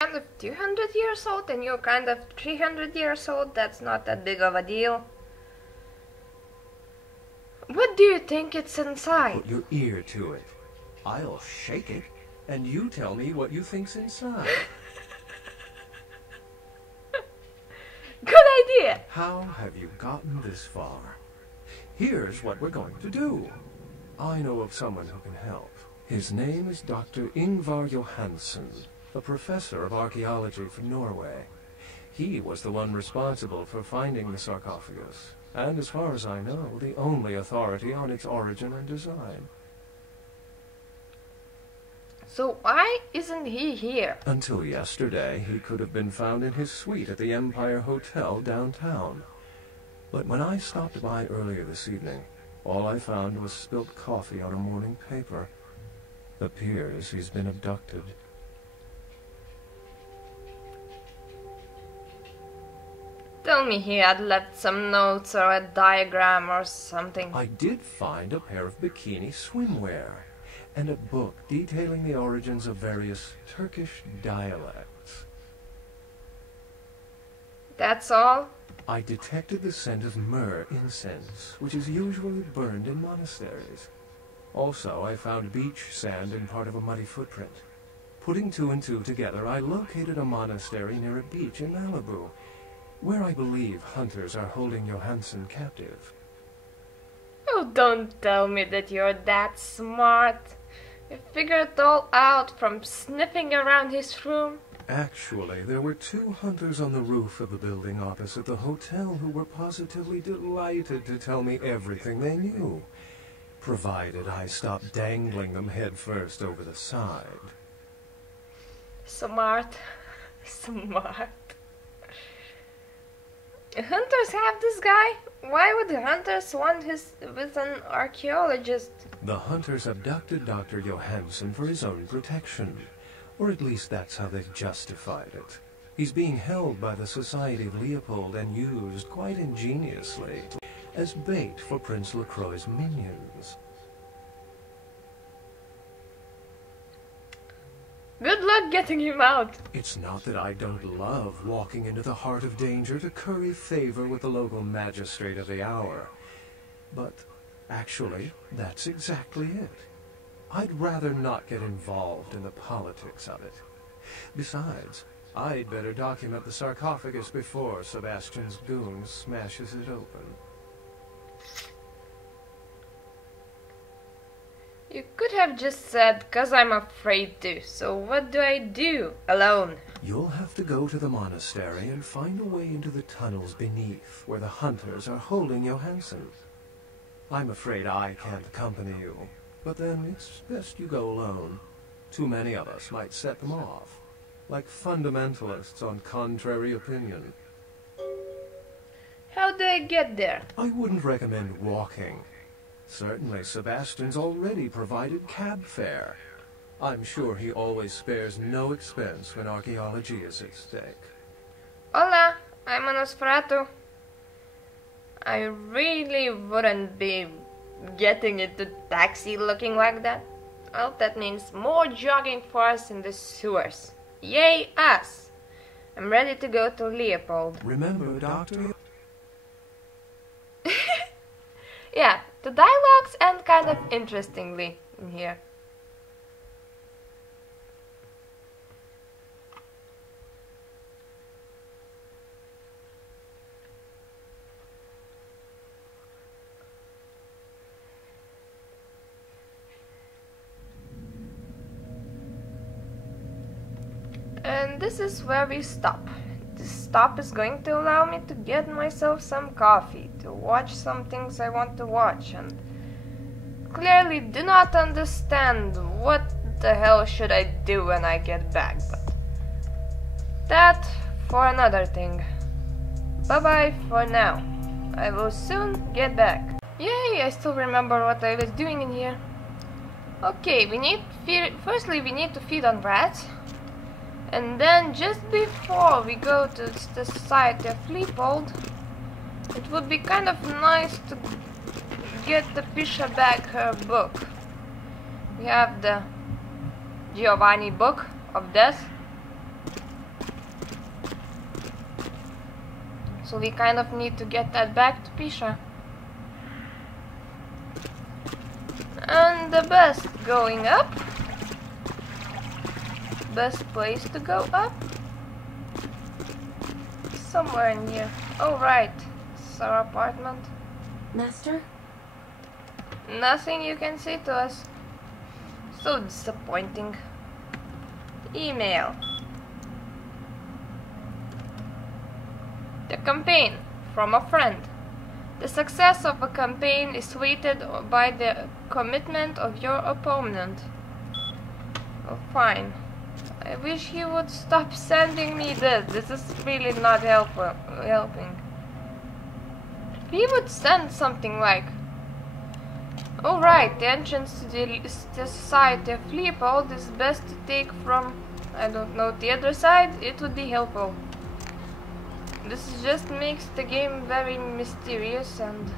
Kind of 200 years old and you're kind of 300 years old, that's not that big of a deal. What do you think it's inside? Put your ear to it. I'll shake it, and you tell me what you think's inside. Good idea! How have you gotten this far? Here's what we're going to do. I know of someone who can help. His name is Dr. Ingvar Johansen, a professor of archaeology from Norway. He was the one responsible for finding the sarcophagus, and as far as I know, the only authority on its origin and design. So why isn't he here? Until yesterday, he could have been found in his suite at the Empire Hotel downtown. But when I stopped by earlier this evening, all I found was spilt coffee on a morning paper. Appears he's been abducted. Tell me he had left some notes or a diagram or something. I did find a pair of bikini swimwear, and a book detailing the origins of various Turkish dialects. That's all? I detected the scent of myrrh incense, which is usually burned in monasteries. Also, I found beach sand in part of a muddy footprint. Putting two and two together, I located a monastery near a beach in Malibu, where I believe hunters are holding Johansen captive. Oh, don't tell me that you're that smart. You figured it all out from sniffing around his room. Actually, there were two hunters on the roof of the building opposite the hotel who were positively delighted to tell me everything they knew, provided I stopped dangling them head first over the side. Smart. Smart. Hunters have this guy? Why would the hunters want his with an archaeologist? The hunters abducted Dr. Johansen for his own protection, or at least that's how they've justified it. He's being held by the Society of Leopold and used quite ingeniously as bait for Prince LaCroix's minions. Good luck getting him out. It's not that I don't love walking into the heart of danger to curry favor with the local magistrate of the hour. But actually, that's exactly it. I'd rather not get involved in the politics of it. Besides, I'd better document the sarcophagus before Sebastian's goon smashes it open. You could have just said, "'Cause I'm afraid to." So what do I do? Alone. You'll have to go to the monastery and find a way into the tunnels beneath, where the hunters are holding Johansen. I'm afraid I can't accompany you, but then it's best you go alone. Too many of us might set them off, like fundamentalists on contrary opinion. How do I get there? I wouldn't recommend walking. Certainly, Sebastian's already provided cab fare. I'm sure he always spares no expense when archaeology is at stake. Hola, I'm a Nosferatu. I really wouldn't be getting into taxi looking like that. Well, that means more jogging for us in the sewers. Yay, us! I'm ready to go to Leopold. Remember, Doctor? Yeah, the dialogues end kind of interestingly in here. And this is where we stop. This stop is going to allow me to get myself some coffee, to watch some things I want to watch, and clearly do not understand what the hell should I do when I get back, but that for another thing. Bye bye for now. I will soon get back. Yay, I still remember what I was doing in here. Okay, firstly we need to feed on rats. And then just before we go to the Society of Leopold, it would be kind of nice to get the Pisha back her book. We have the Giovanni book of death. So we kind of need to get that back to Pisha. And the best going up. Best place to go up. Somewhere near. Oh right, it's our apartment. Master? Nothing you can say to us. So disappointing. Email. The campaign from a friend. The success of a campaign is weighted by the commitment of your opponent. Oh, fine. I wish he would stop sending me this. This is really not helping. If he would send something like, oh right, the entrance to the Society of Leopold is best to take from, I don't know, the other side, it would be helpful. This just makes the game very mysterious and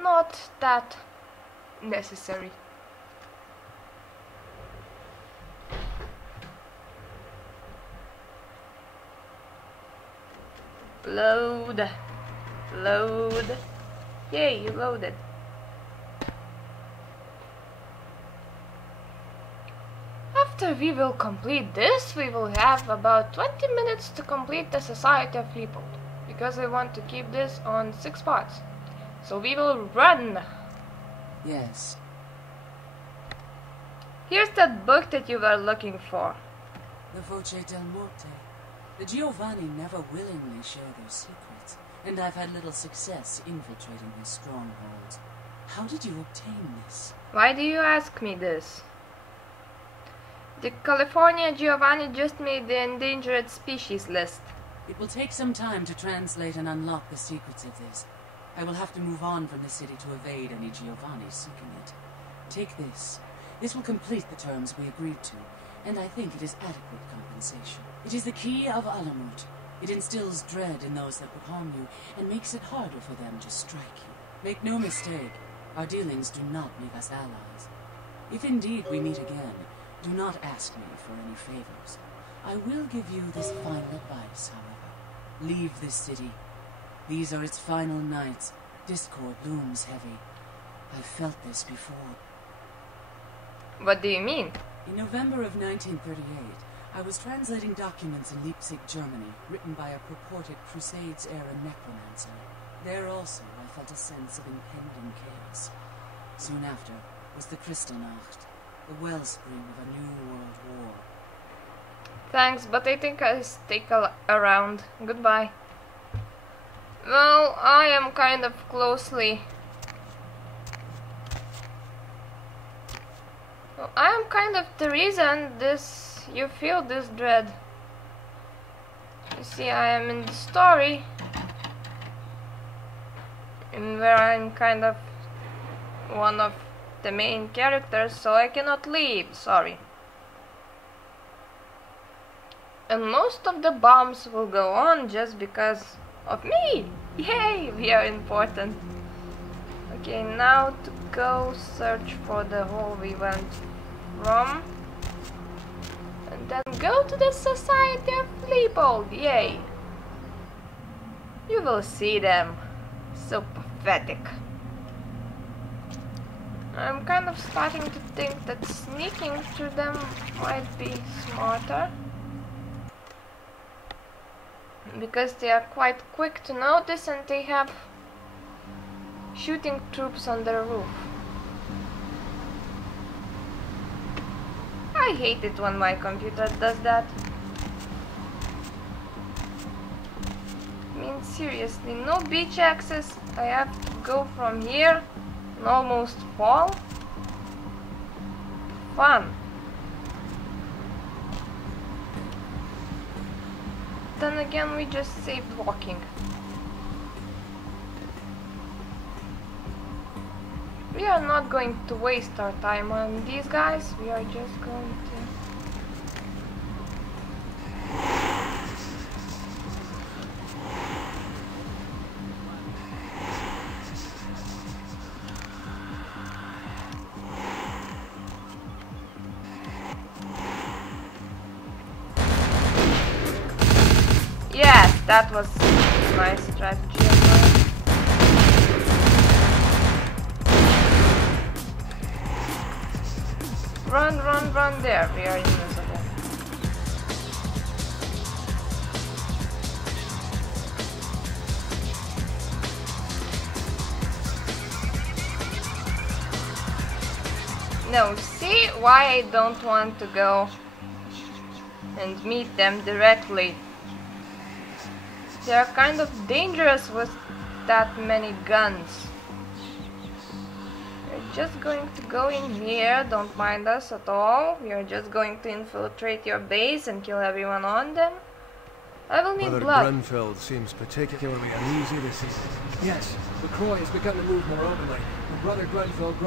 not that necessary. Load. Load. Yay, you loaded. After we will complete this, we will have about 20 minutes to complete the Society of Leopold, because I want to keep this on 6 parts. So we will run! Yes. Here's that book that you were looking for. The Voce del Morte. The Giovanni never willingly share their secrets, and I've had little success infiltrating their strongholds. How did you obtain this? Why do you ask me this? The California Giovanni just made the endangered species list. It will take some time to translate and unlock the secrets of this. I will have to move on from the city to evade any Giovanni seeking it. Take this. This will complete the terms we agreed to, and I think it is adequate compensation. It is the key of Alamut. It instills dread in those that would harm you, and makes it harder for them to strike you. Make no mistake, our dealings do not make us allies. If indeed we meet again, do not ask me for any favors. I will give you this final advice, however. Leave this city. These are its final nights. Discord looms heavy. I've felt this before. What do you mean? In November of 1938, I was translating documents in Leipzig, Germany, written by a purported Crusades-era necromancer. There also I felt a sense of impending chaos. Soon after was the Kristallnacht, the wellspring of a new world war. Thanks, but I think I'll stick around. Goodbye. Well, I am kind of closely... Well, I am kind of the reason you feel this dread. You see, I am in the story, and where I'm kind of one of the main characters, so I cannot leave, sorry. And most of the bombs will go on just because of me! Yay, we are important. Okay, now to go search for the hole we went from. And then go to the Society of Leopold, yay! You will see them. So pathetic. I'm kind of starting to think that sneaking through them might be smarter. Because they are quite quick to notice and they have shooting troops on their roof. I hate it when my computer does that. I mean, seriously, no beach access. I have to go from here and almost fall. Fun. Then again, we just saved walking. We are not going to waste our time on these guys. We are just going to... That was my strategy. Run, run, run there. We are invisible. No, see why I don't want to go and meet them directly. They are kind of dangerous with that many guns. We're just going to go in here, don't mind us at all. We are just going to infiltrate your base and kill everyone on them. I will need Brother blood. Grunfeld seems particularly uneasy this evening. Yes, the Croy has begun to move more openly. Brother Grunfeld